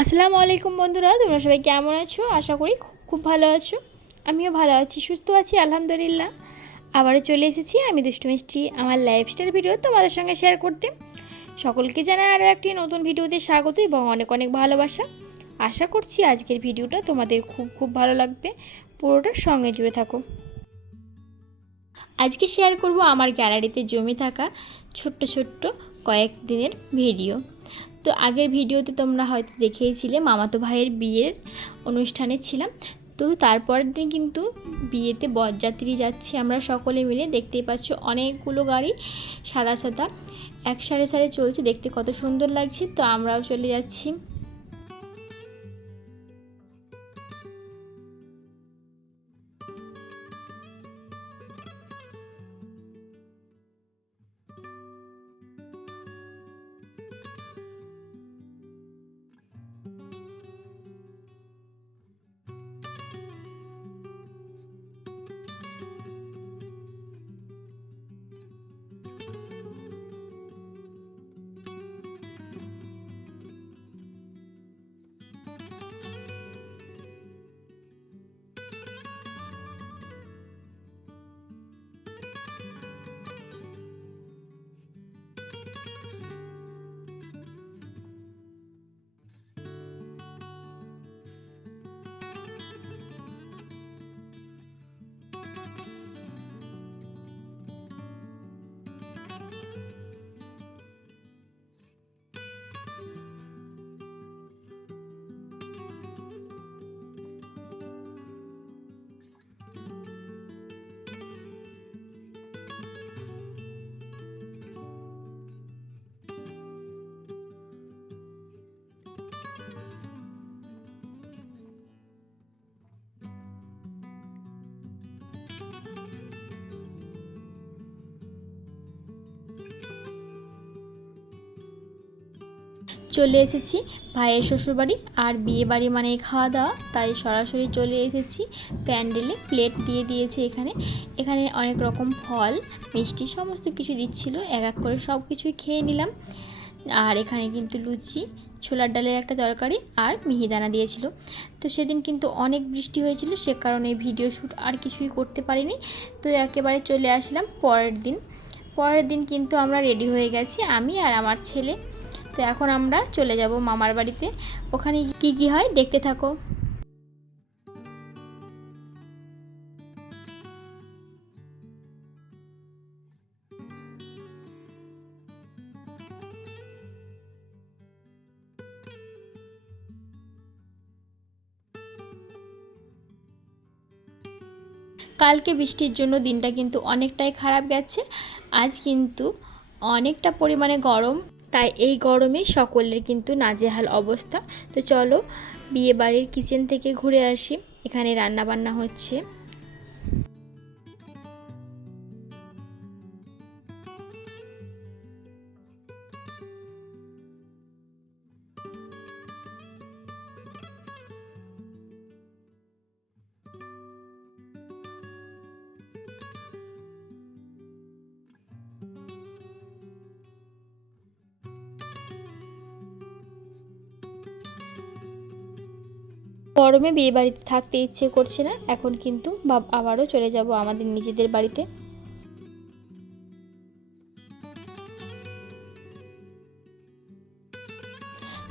আসসালামু আলাইকুম বন্ধুরা, তোমরা সবাই কেমন আছো? আশা করি খুব ভালো আছো। আমিও ভালো আছি, সুস্থ আছি আলহামদুলিল্লাহ। আবারও চলে এসেছি আমি দুষ্টু মিষ্টি আমার লাইফস্টাইল ভিডিও তোমাদের সঙ্গে শেয়ার করতে। সকলকে জানাই আরও একটি নতুন ভিডিওতে স্বাগত এবং অনেক অনেক ভালোবাসা। আশা করছি আজকের ভিডিওটা তোমাদের খুব খুব ভালো লাগবে, পুরোটার সঙ্গে জুড়ে থাকো। আজকে শেয়ার করব আমার গ্যালারিতে জমে থাকা ছোট্ট ছোট্ট কয়েক দিনের ভিডিও। তো আগের ভিডিওতে তোমরা হয়তো দেখেইছিলে মামাতো ভাইয়ের বিয়ের অনুষ্ঠানে ছিলাম। তো তারপরের দিন কিন্তু বিয়েতে বরযাত্রী যাচ্ছি আমরা সকলে মিলে, দেখতেই পাচ্ছ অনেকগুলো গাড়ি সাদা সাদা এক সারে সারে চলছে, দেখতে কত সুন্দর লাগছে। তো আমরাও চলে যাচ্ছি। চলে এসেছি ভাইয়ের শ্বশুরবাড়ি, আর বিয়ে বাড়ি মানে খাওয়া দাওয়া, তাই সরাসরি চলে এসেছি প্যান্ডেলে। প্লেট দিয়ে দিয়েছে এখানে, এখানে অনেক রকম ফল মিষ্টি সমস্ত কিছু দিচ্ছিল, এক এক করে সব কিছুই খেয়ে নিলাম। আর এখানে কিন্তু লুচি, ছোলার ডালের একটা তরকারি আর মিহিদানা দিয়েছিল। তো সেদিন কিন্তু অনেক বৃষ্টি হয়েছিল, সে কারণে ভিডিও শ্যুট আর কিছুই করতে পারিনি। তো একেবারে চলে আসলাম পরের দিন কিন্তু আমরা রেডি হয়ে গেছি, আমি আর আমার ছেলে। তো এখন আমরা চলে যাব মামার বাড়িতে, ওখানে কি কি হয় দেখতে থাকো। কালকে বৃষ্টির জন্য দিনটা কিন্তু অনেকটাই খারাপ গেছে, আজ কিন্তু অনেকটা পরিমাণে গরম, তাই এই গরমে সকলের কিন্তু নাজেহাল অবস্থা। তো চলো বিয়ে বাড়ির কিচেন থেকে ঘুরে আসি, এখানে রান্না বান্না হচ্ছে। গরমে বিয়ে বাড়িতে থাকতে ইচ্ছে করছে না, এখন কিন্তু আবারও চলে যাব আমাদের নিজেদের বাড়িতে।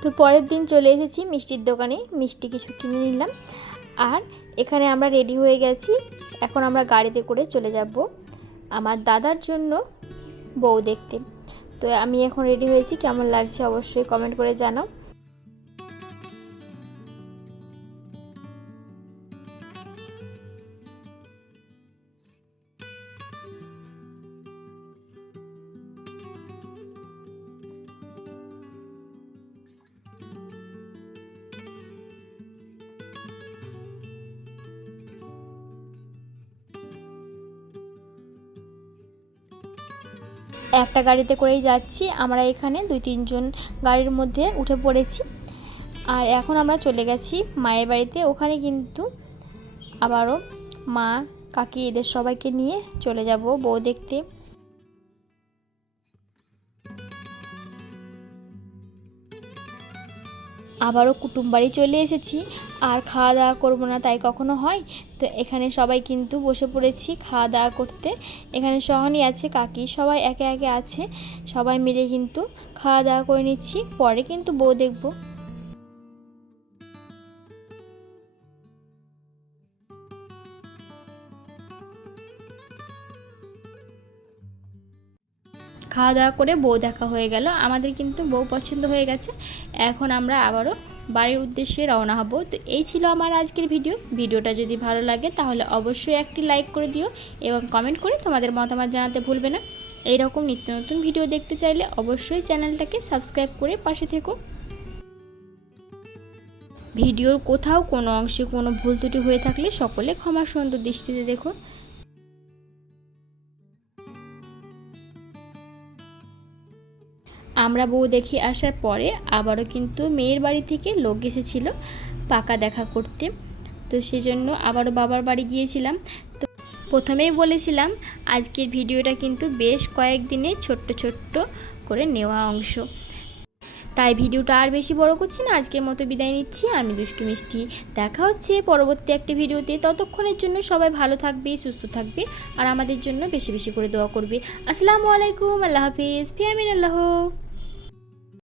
তো পরের দিন চলে এসেছি মিষ্টির দোকানে, মিষ্টি কিছু কিনে নিলাম। আর এখানে আমরা রেডি হয়ে গেছি, এখন আমরা গাড়িতে করে চলে যাব আমার দাদার জন্য বউ দেখতে। তো আমি এখন রেডি হয়েছি, কেমন লাগছে অবশ্যই কমেন্ট করে জানাও। একটা গাড়িতে করেই যাচ্ছি আমরা, এখানে 2-3 জন গাড়ির মধ্যে উঠে পড়েছি। আর এখন আমরা চলে গেছি মায়ের বাড়িতে, ওখানে কিন্তু আবারও মা কাকি এদের সবাইকে নিয়ে চলে যাব বউ দেখতে। আবারও কুটুম বাড়ি চলে এসেছি, আর খাওয়া দাওয়া করবো না তাই কখনো হয়। তো এখানে সবাই কিন্তু বসে পড়েছি খাওয়া দাওয়া করতে। এখানে সহনী আছে, কাকি, সবাই একে একে আছে, সবাই মিলে কিন্তু খাওয়া দাওয়া করে নিচ্ছি। পরে কিন্তু বউ দেখবো। খাওয়া দাওয়া করে বউ দেখা হয়ে গেল, আমাদের কিন্তু বউ পছন্দ হয়ে গেছে। এখন আমরা আবারও বাড়ির উদ্দেশ্যে রওনা হব। তো এই ছিল আমার আজকের ভিডিওটা যদি ভালো লাগে তাহলে অবশ্যই একটি লাইক করে দিও এবং কমেন্ট করে তোমাদের মতামত জানাতে ভুলবে না। এইরকম নিত্য নতুন ভিডিও দেখতে চাইলে অবশ্যই চ্যানেলটাকে সাবস্ক্রাইব করে পাশে থেকো। ভিডিওর কোথাও কোনো অংশে কোনো ভুল ত্রুটি হয়ে থাকলে সকলে ক্ষমা সুন্দর দৃষ্টিতে দেখো। আমরা বউ দেখে আসার পরে আবারও কিন্তু মেয়ের বাড়ি থেকে লোক এসেছিলো পাকা দেখা করতে। তো সেজন্য আবারও বাবার বাড়ি গিয়েছিলাম। তো প্রথমেই বলেছিলাম আজকের ভিডিওটা কিন্তু বেশ কয়েকদিনে ছোট্ট ছোট্ট করে নেওয়া অংশ, তাই ভিডিওটা আর বেশি বড় করছি না। আজকের মতো বিদায় নিচ্ছি, আমি দুষ্টু মিষ্টি। দেখা হচ্ছে পরবর্তী একটা ভিডিওতে। ততক্ষণের জন্য সবাই ভালো থাকবে, সুস্থ থাকবে, আর আমাদের জন্য বেশি বেশি করে দোয়া করবে। আসসালামু আলাইকুম, আল্লাহ হাফিজ, ফি আমিনিল্লাহ।